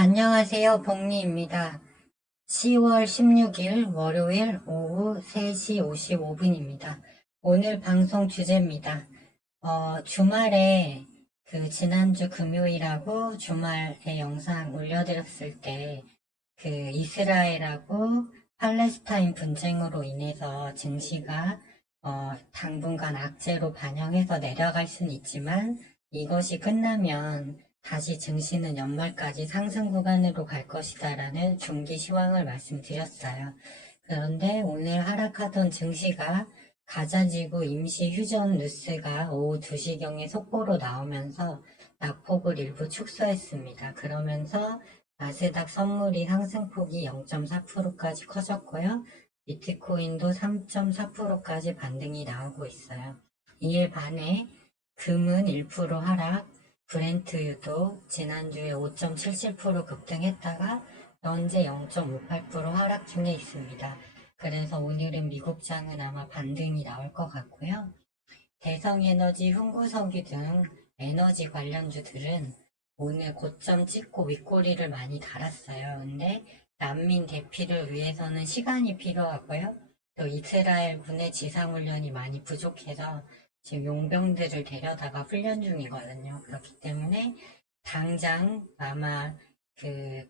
안녕하세요. 복리입니다. 10월 16일 월요일 오후 3시 55분입니다. 오늘 방송 주제입니다. 주말에 지난주 금요일하고 주말에 영상 올려드렸을 때 이스라엘하고 팔레스타인 분쟁으로 인해서 증시가 당분간 악재로 반영해서 내려갈 수는 있지만 이것이 끝나면 다시 증시는 연말까지 상승 구간으로 갈 것이다라는 중기 시황을 말씀드렸어요. 그런데 오늘 하락하던 증시가 가자지구 임시 휴전 뉴스가 오후 2시경에 속보로 나오면서 낙폭을 일부 축소했습니다. 그러면서 나스닥 선물이 상승폭이 0.4%까지 커졌고요. 비트코인도 3.4%까지 반등이 나오고 있어요. 이에 반해 금은 1% 하락, 브렌트유도 지난주에 5.77% 급등했다가 현재 0.58% 하락 중에 있습니다. 그래서 오늘은 미국장은 아마 반등이 나올 것 같고요. 대성에너지, 흥구석유 등 에너지 관련주들은 오늘 고점 찍고 윗꼬리를 많이 달았어요. 근데 난민 대피를 위해서는 시간이 필요하고요. 또 이스라엘 군의 지상훈련이 많이 부족해서 지금 용병들을 데려다가 훈련 중이거든요. 그렇기 때문에 당장 아마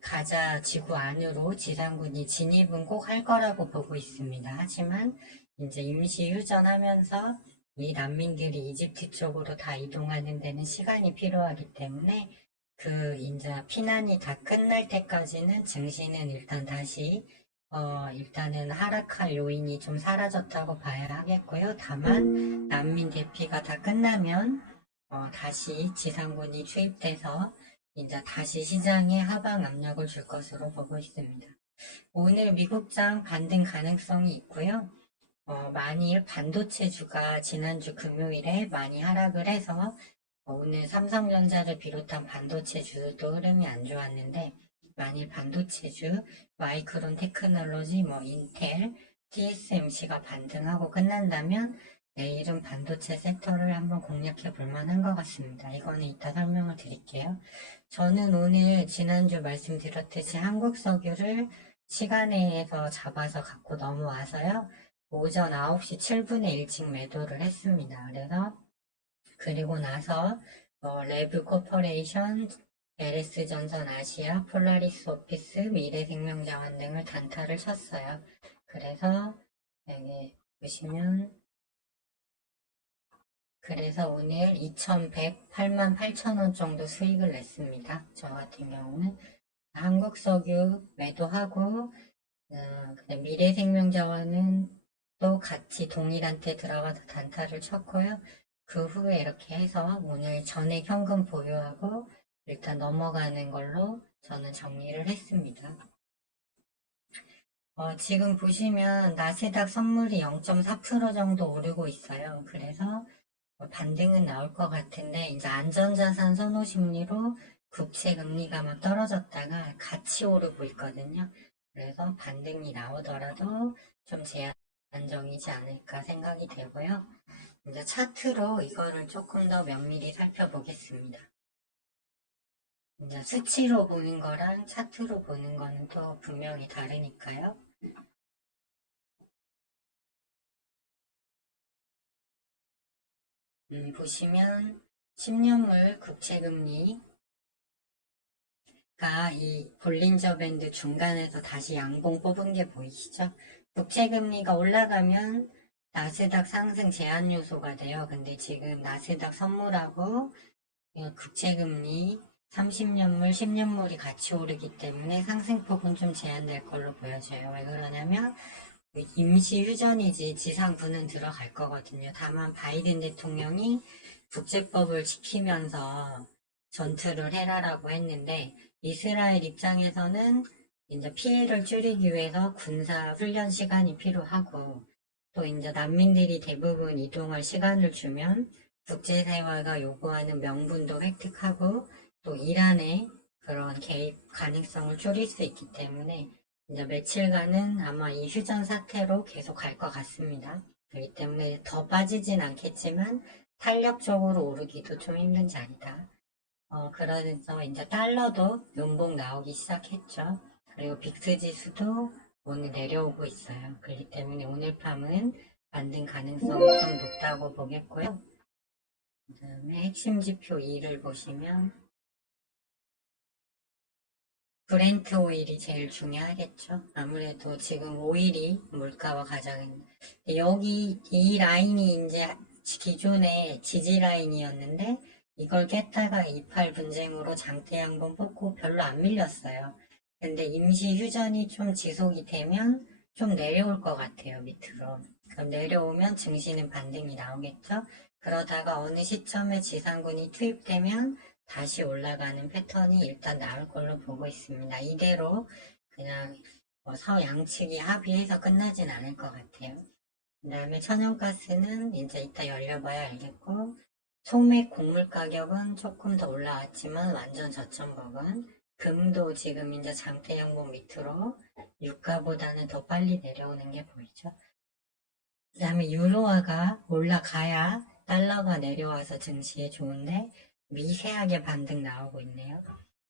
가자 지구 안으로 지상군이 진입은 꼭 할 거라고 보고 있습니다. 하지만 이제 임시 휴전하면서 이 난민들이 이집트 쪽으로 다 이동하는 데는 시간이 필요하기 때문에 이제 피난이 다 끝날 때까지는 증시는 일단 다시 일단은 하락할 요인이 좀 사라졌다고 봐야 하겠고요. 다만 난민 대피가 다 끝나면 다시 지상군이 투입돼서 이제 다시 시장에 하방 압력을 줄 것으로 보고 있습니다. 오늘 미국장 반등 가능성이 있고요. 만일 반도체주가 지난주 금요일에 많이 하락을 해서 오늘 삼성전자를 비롯한 반도체주도 흐름이 안 좋았는데 만일 반도체주, 마이크론 테크놀로지, 인텔, TSMC가 반등하고 끝난다면 내일은 반도체 섹터를 한번 공략해 볼 만한 것 같습니다. 이거는 이따 설명을 드릴게요. 저는 오늘 지난주 말씀드렸듯이 한국석유를 시간에서 잡아서 갖고 넘어와서요. 오전 9시 7분에 일찍 매도를 했습니다. 그리고 나서 레브 코퍼레이션, LS전선 아시아, 폴라리스 오피스, 미래생명자원 등을 단타를 쳤어요. 그래서 여기 보시면 그래서 오늘 2,108만 8천원 정도 수익을 냈습니다. 저 같은 경우는 한국석유 매도하고 미래생명자원은 또 같이 동일한테 들어가서 단타를 쳤고요. 그 후에 이렇게 해서 오늘 전액 현금 보유하고 일단 넘어가는 걸로 저는 정리를 했습니다. 지금 보시면 나스닥 선물이 0.4% 정도 오르고 있어요. 그래서 반등은 나올 것 같은데 이제 안전자산 선호 심리로 국채 금리가 막 떨어졌다가 같이 오르고 있거든요. 그래서 반등이 나오더라도 좀 제한적이지 않을까 생각이 되고요. 이제 차트로 이거를 조금 더 면밀히 살펴보겠습니다. 이제 수치로 보는 거랑 차트로 보는 거는 또 분명히 다르니까요. 보시면 10년물 국채금리가 이 볼린저 밴드 중간에서 다시 양봉 뽑은 게 보이시죠? 국채금리가 올라가면 나스닥 상승 제한 요소가 돼요. 근데 지금 나스닥 선물하고 국채금리 30년물, 10년물이 같이 오르기 때문에 상승폭은 좀 제한될 걸로 보여져요. 왜 그러냐면 임시 휴전이지 지상군은 들어갈 거거든요. 다만 바이든 대통령이 국제법을 지키면서 전투를 해라라고 했는데 이스라엘 입장에서는 이제 피해를 줄이기 위해서 군사 훈련 시간이 필요하고 또 이제 난민들이 대부분 이동할 시간을 주면 국제사회가 요구하는 명분도 획득하고 또 이란의 그런 개입 가능성을 줄일 수 있기 때문에 이제 며칠간은 아마 이 휴전 사태로 계속 갈 것 같습니다. 그렇기 때문에 더 빠지진 않겠지만 탄력적으로 오르기도 좀 힘든 자리다. 그러면서 이제 달러도 음봉 나오기 시작했죠. 그리고 빅스 지수도 오늘 내려오고 있어요. 그렇기 때문에 오늘 밤은 반등 가능성이 좀 높다고 보겠고요. 그 다음에 핵심 지표 2를 보시면 브렌트 오일이 제일 중요하겠죠. 아무래도 지금 오일이 물가와 가장 여기 이 라인이 이제 기존의 지지 라인이었는데 이걸 깼다가 28 분쟁으로 장대 한번 뽑고 별로 안 밀렸어요. 근데 임시 휴전이 좀 지속이 되면 좀 내려올 것 같아요, 밑으로. 그럼 내려오면 증시는 반등이 나오겠죠. 그러다가 어느 시점에 지상군이 투입되면 다시 올라가는 패턴이 일단 나올 걸로 보고 있습니다. 이대로 그냥 서양측이 합의해서 끝나진 않을 것 같아요. 그 다음에 천연가스는 이제 이따 열려봐야 알겠고, 소맥 곡물 가격은 조금 더 올라왔지만 완전 저점 부분. 금도 지금 이제 장대 양봉 밑으로 유가보다는 더 빨리 내려오는 게 보이죠. 그 다음에 유로화가 올라가야 달러가 내려와서 증시에 좋은데 미세하게 반등 나오고 있네요.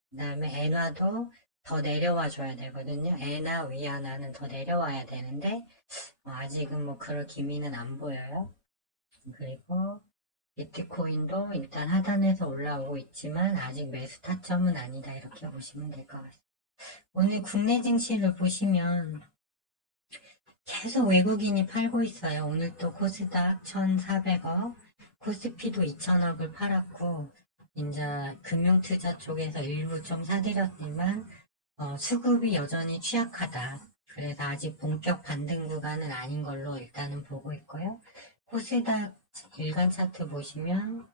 그 다음에 엔화도 더 내려와 줘야 되거든요. 엔화, 위안화는 더 내려와야 되는데 아직은 뭐 그럴 기미는 안 보여요. 그리고 비트코인도 일단 하단에서 올라오고 있지만 아직 매수 타점은 아니다 이렇게 보시면 될 것 같습니다. 오늘 국내 증시를 보시면 계속 외국인이 팔고 있어요. 오늘 또 코스닥 1,400억, 코스피도 2,000억을 팔았고 이제 금융투자 쪽에서 일부 좀 사들였지만 수급이 여전히 취약하다. 그래서 아직 본격 반등 구간은 아닌 걸로 일단은 보고 있고요. 코스닥 일간 차트 보시면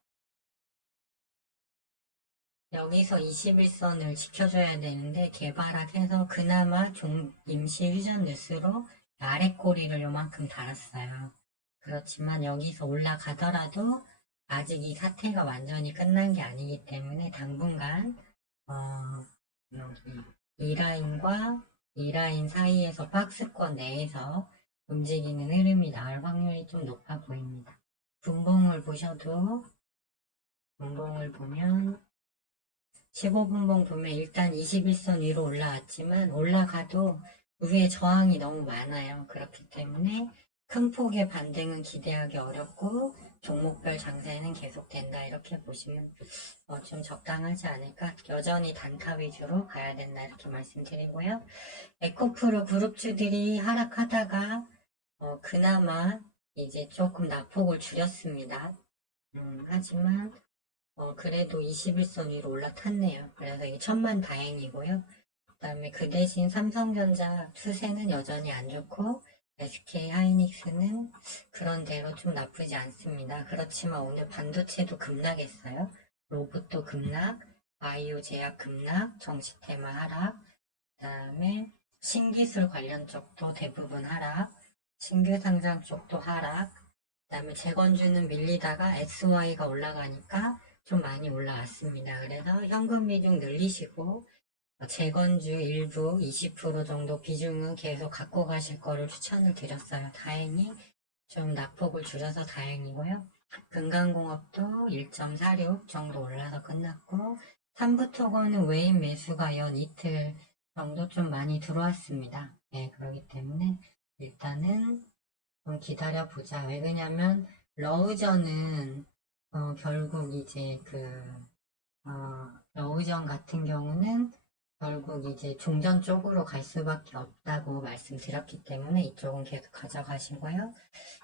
여기서 21선을 지켜줘야 되는데 개발학해서 그나마 좀 임시 휴전 뉴스로 아래 꼬리를 요만큼 달았어요. 그렇지만 여기서 올라가더라도 아직 이 사태가 완전히 끝난 게 아니기 때문에 당분간 여기 이 라인과 이 라인 사이에서 박스권 내에서 움직이는 흐름이 나올 확률이 좀 높아 보입니다. 분봉을 보셔도 분봉을 보면 15분봉 보면 일단 21선 위로 올라왔지만 올라가도 위에 저항이 너무 많아요. 그렇기 때문에 큰 폭의 반등은 기대하기 어렵고 종목별 장세는 계속된다 이렇게 보시면 좀 적당하지 않을까. 여전히 단타 위주로 가야 된다 이렇게 말씀드리고요. 에코프로 그룹주들이 하락하다가 그나마 이제 조금 낙폭을 줄였습니다. 하지만 그래도 21선 위로 올라탔네요. 그래서 이게 천만 다행이고요. 그 다음에 그 대신 삼성전자 추세는 여전히 안 좋고 SK 하이닉스는 그런대로 좀 나쁘지 않습니다. 그렇지만 오늘 반도체도 급락했어요. 로봇도 급락, 바이오 제약 급락, 정시테마 하락, 그 다음에 신기술 관련 쪽도 대부분 하락, 신규 상장 쪽도 하락, 그 다음에 재건주는 밀리다가 SY가 올라가니까 좀 많이 올라왔습니다. 그래서 현금 비중 늘리시고 재건주 일부 20% 정도 비중은 계속 갖고 가실 거를 추천을 드렸어요. 다행히 좀 낙폭을 줄여서 다행이고요. 금강공업도 1.46 정도 올라서 끝났고 삼부토건은 외인 매수가 연 이틀 정도 좀 많이 들어왔습니다. 네, 그렇기 때문에 일단은 좀 기다려보자. 왜 그러냐면 러우전은 결국 이제 러우전 같은 경우는 결국 이제 종전 쪽으로 갈 수밖에 없다고 말씀드렸기 때문에 이쪽은 계속 가져가시고요.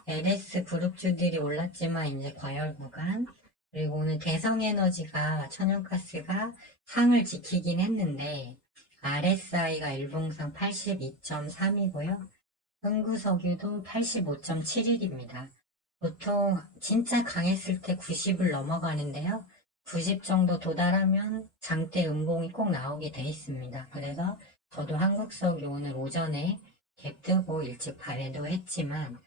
LS 그룹주들이 올랐지만 이제 과열 구간, 그리고 오늘 대성에너지가 천연가스가 상을 지키긴 했는데 RSI가 일봉상 82.3이고요. 흥구석유도 85.71입니다. 보통 진짜 강했을 때 90을 넘어가는데요. 90 정도 도달하면 장대 음봉이 꼭 나오게 돼 있습니다. 그래서 저도 한국석유 오늘 오전에 갭 뜨고 일찍 발해도 했지만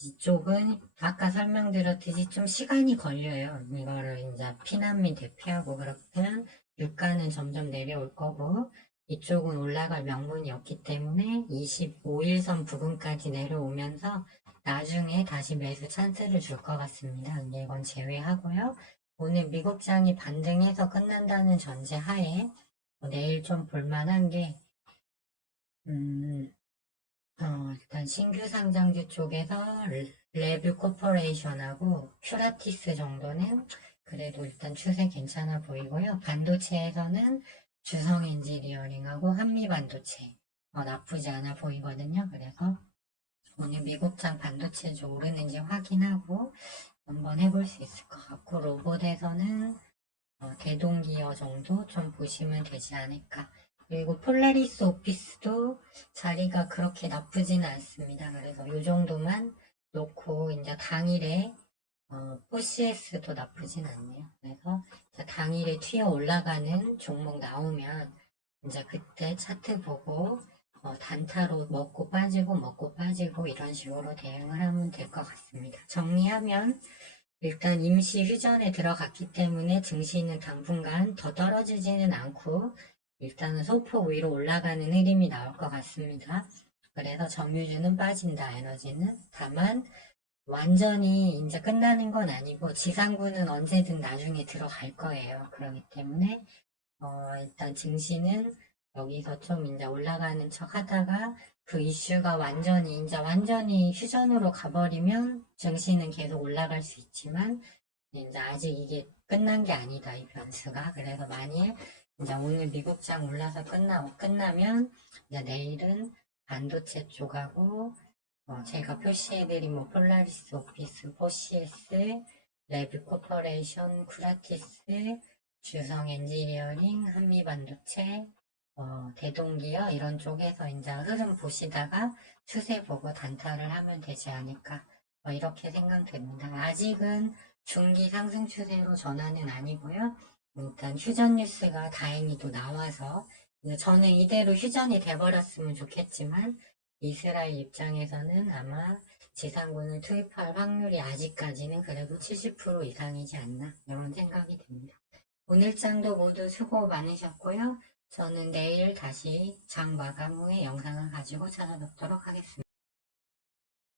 이쪽은 아까 설명드렸듯이 좀 시간이 걸려요. 이거를 이제 피난민 대피하고 그렇면 유가는 점점 내려올 거고 이쪽은 올라갈 명분이 없기 때문에 25일선 부근까지 내려오면서 나중에 다시 매수 찬스를 줄 것 같습니다. 근데 이건 제외하고요. 오늘 미국장이 반등해서 끝난다는 전제 하에 내일 좀 볼만한 게 일단 신규 상장주 쪽에서 레뷰 코퍼레이션하고 큐라티스 정도는 그래도 일단 추세 괜찮아 보이고요. 반도체에서는 주성 엔지니어링하고 한미반도체 나쁘지 않아 보이거든요. 그래서 오늘 미국장 반도체 좀 오르는지 확인하고 한번 해볼 수 있을 것 같고, 로봇에서는 대동기어 정도 좀 보시면 되지 않을까. 그리고 폴라리스 오피스도 자리가 그렇게 나쁘지는 않습니다. 그래서 이 정도만 놓고 이제 당일에 포시에스도 나쁘진 않네요. 그래서 당일에 튀어 올라가는 종목 나오면 이제 그때 차트 보고 단타로 먹고 빠지고 이런 식으로 대응을 하면 될 것 같습니다. 정리하면 일단 임시 휴전에 들어갔기 때문에 증시는 당분간 더 떨어지지는 않고 일단은 소폭 위로 올라가는 흐름이 나올 것 같습니다. 그래서 점유주는 빠진다, 에너지는. 다만 완전히 이제 끝나는 건 아니고 지상군은 언제든 나중에 들어갈 거예요. 그렇기 때문에 일단 증시는 여기서 좀 이제 올라가는 척 하다가 그 이슈가 완전히 휴전으로 가버리면 증시는 계속 올라갈 수 있지만 이제 아직 이게 끝난 게 아니다, 이 변수가. 그래서 만일 이제 오늘 미국장 올라서 끝나면 이제 내일은 반도체 쪽하고 제가 표시해드린 뭐 폴라리스 오피스, 포시에스, 레뷰 코퍼레이션, 쿠라티스, 주성 엔지니어링, 한미반도체, 대동기어 이런 쪽에서 이제 흐름 보시다가 추세 보고 단타를 하면 되지 않을까 이렇게 생각됩니다. 아직은 중기 상승 추세로 전환은 아니고요. 일단 휴전 뉴스가 다행히도 나와서 저는 이대로 휴전이 돼버렸으면 좋겠지만 이스라엘 입장에서는 아마 지상군을 투입할 확률이 아직까지는 그래도 70% 이상이지 않나 이런 생각이 듭니다. 오늘장도 모두 수고 많으셨고요. 저는 내일 다시 장 마감 후에 영상을 가지고 찾아뵙도록 하겠습니다.